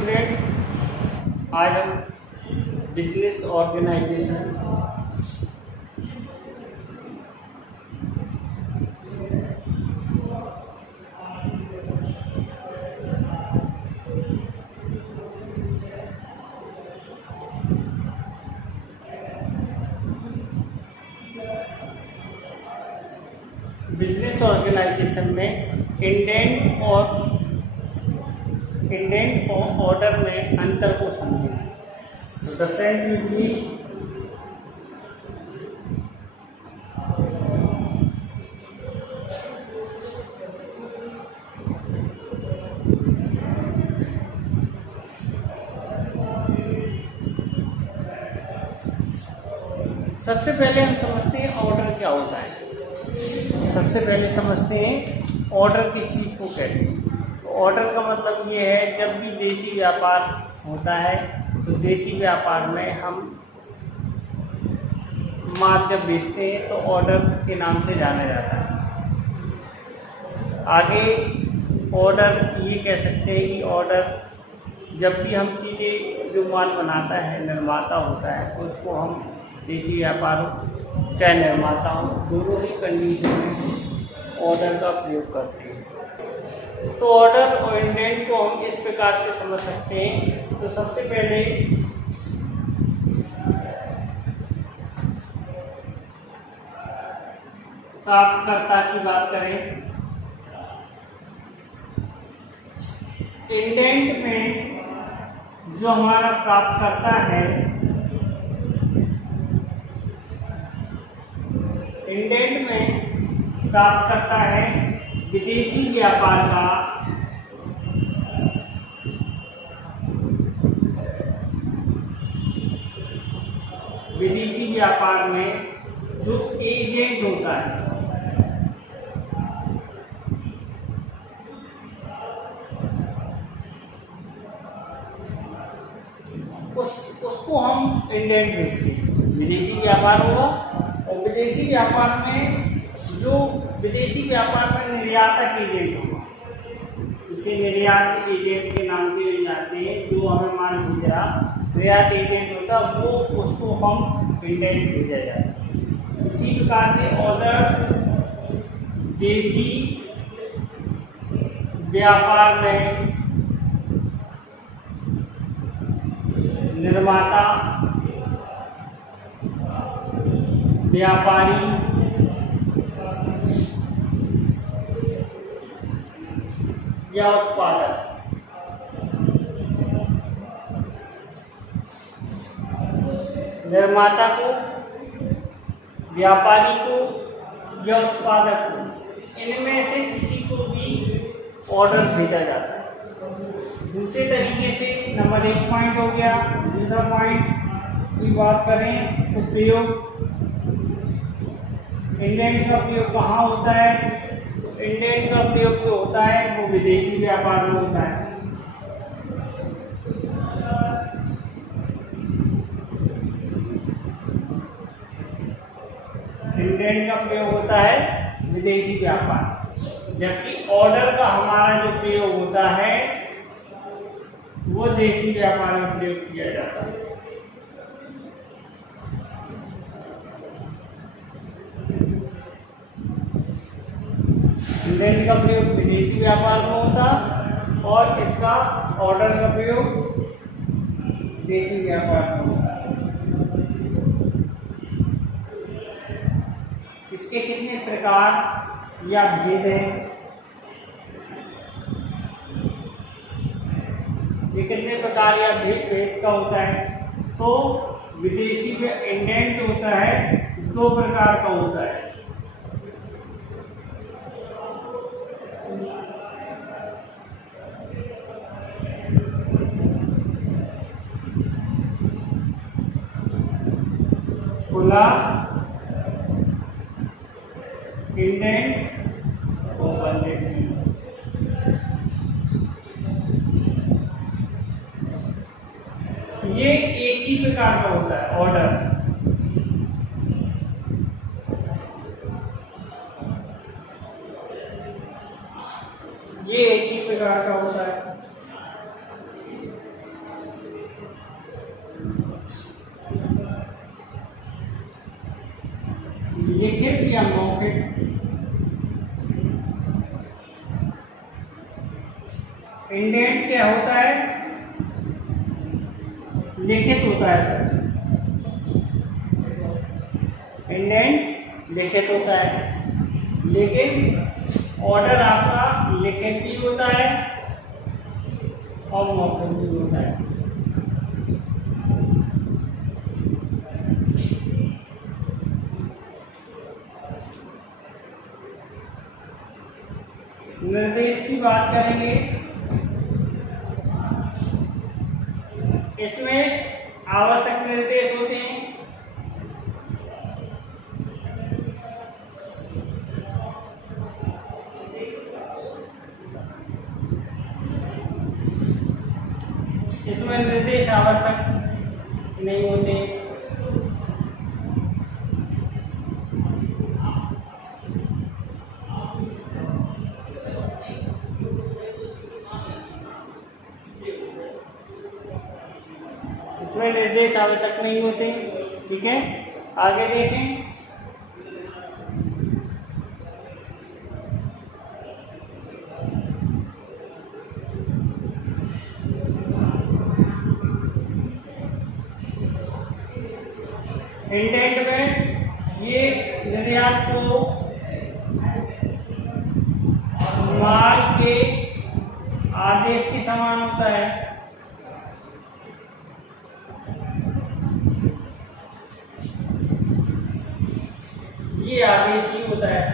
Student, आज हम business organisation में इंडेंट और ऑर्डर में अंतर को समझेंगे। तो द फ्रेंड विल बी सबसे पहले हम समझते हैं ऑर्डर क्या होता है। सबसे पहले समझते हैं ऑर्डर किस चीज़ को कहते हैं। तो ऑर्डर का मतलब ये है, जब भी देशी व्यापार होता है तो देशी व्यापार में हम माल जब बेचते हैं तो ऑर्डर के नाम से जाना जाता है। आगे ऑर्डर ये कह सकते हैं कि ऑर्डर जब भी हम सीधे जो माल बनाता है निर्माता होता है उसको हम देशी व्यापार हो चाहे निर्माता हो, दोनों ही कंडीशन में ऑर्डर का प्रयोग करते हैं। तो ऑर्डर और इंडेंट को हम इस प्रकार से समझ सकते हैं। तो सबसे पहले प्राप्तकर्ता की बात करें, इंडेंट में जो हमारा प्राप्तकर्ता है, इंडेंट में प्राप्त करता है विदेशी व्यापार का विदेशी व्यापार में जो एजेंट होता है उसको हम इंडेंट भेजते हैं। विदेशी व्यापार होगा और विदेशी व्यापार में जो विदेशी व्यापार में निर्यातक एजेंट होगा, इसे निर्यात एजेंट के नाम से जाते हैं। जो हमें माल भेज रहा निर्यात एजेंट होता है वो उसको हम इंडेंट भेजा जाता है। इसी प्रकार से ऑर्डर देशी व्यापार में निर्माता व्यापारी या उत्पादक निर्माता को, व्यापारी को या उत्पादक को, इनमें से किसी को भी ऑर्डर भेजा जाता है। दूसरे तरीके से नंबर 1 पॉइंट हो गया। दूसरा पॉइंट की बात करें तो प्रयोग, इंडेंट का प्रयोग कहाँ होता है? इंडेंट का प्रयोग जो होता है वो विदेशी व्यापार में होता है। इंडेंट का प्रयोग होता है विदेशी व्यापार, जबकि ऑर्डर का हमारा जो प्रयोग होता है वो देशी व्यापार में प्रयोग किया जाता है। इंडेंट का प्रयोग विदेशी व्यापार में होता और इसका ऑर्डर का प्रयोग देशी व्यापार में होता। इसके कितने प्रकार या भेद हैं? ये कितने प्रकार या भेद का होता है? तो विदेशी में इंडेंट होता है 2 प्रकार का होता है। खुला इंडेंट और बंद। ये एक ही प्रकार का होता है ऑर्डर। ये एक ही प्रकार का होता है। या मौखिक। इंडेंट क्या होता है? लिखित होता है सर। इंडेंट लिखित होता है, लेकिन ऑर्डर आपका लिखित भी होता है और मौखिक भी होता है। निर्देश की बात करेंगे, इसमें आवश्यक निर्देश होते हैं। इसमें निर्देश आवश्यक नहीं होते। इसमें निर्देश आवश्यक नहीं होते। ठीक है, आगे देखें। इंडेंट में ये निर्यात को माल के आदेश के समान होता है। ये आदेश ही होता है,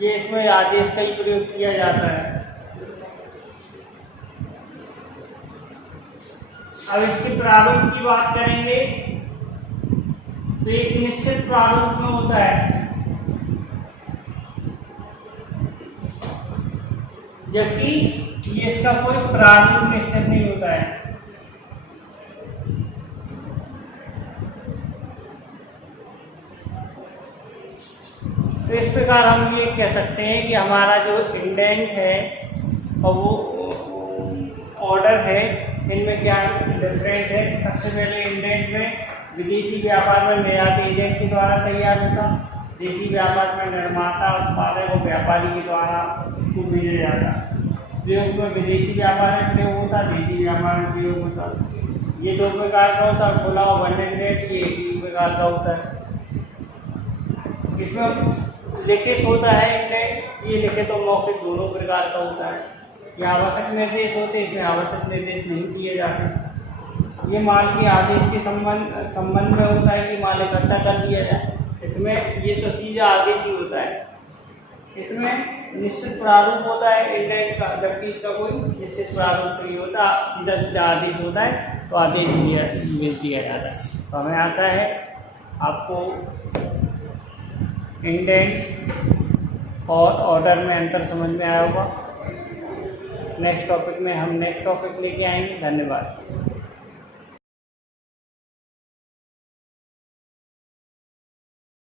ये इसमें आदेश का ही प्रयोग किया जाता है। अब इसके प्रारूप की बात करेंगे तो एक निश्चित प्रारूप में होता है, जबकि ये इसका कोई प्रारूप निश्चित नहीं होता है। तो इस प्रकार हम ये कह सकते हैं कि हमारा जो इंडेंट है और वो ऑर्डर है, इनमें क्या डिफरेंट है। सबसे पहले इंडेंट में विदेशी व्यापार में निर्यात एजेंट के द्वारा तैयार होता, देशी व्यापार में निर्माता उत्पादक और व्यापारी के द्वारा को भेजा जाता। प्रयोग में विदेशी व्यापार में प्रयोग होता, देशी व्यापार में प्रयोग होता। ये दो प्रकार का होता है, खुला और बंडल रेट, ये एक प्रकार का होता है। इसमें लिखित होता है इंडेंट, ये लिखित और मौखिक दोनों प्रकार का होता है। ये आवश्यक निर्देश होते हैं, इसमें आवश्यक निर्देश नहीं दिए जाते। ये माल के आदेश के संबंध में होता है कि माल इकट्ठा कर दिया जाए, इसमें ये तो सीधा आदेश ही होता है। इसमें निश्चित प्रारूप होता है इंडेंट का, जबकि इसका कोई निश्चित प्रारूप नहीं होता, सीधा सीधा आदेश होता है, तो आदेश भेज दिया जाता है। तो हमें आशा है आपको इंडेंट और ऑर्डर में अंतर समझ में आया होगा। नेक्स्ट टॉपिक में हम नेक्स्ट टॉपिक लेके आएंगे। धन्यवाद।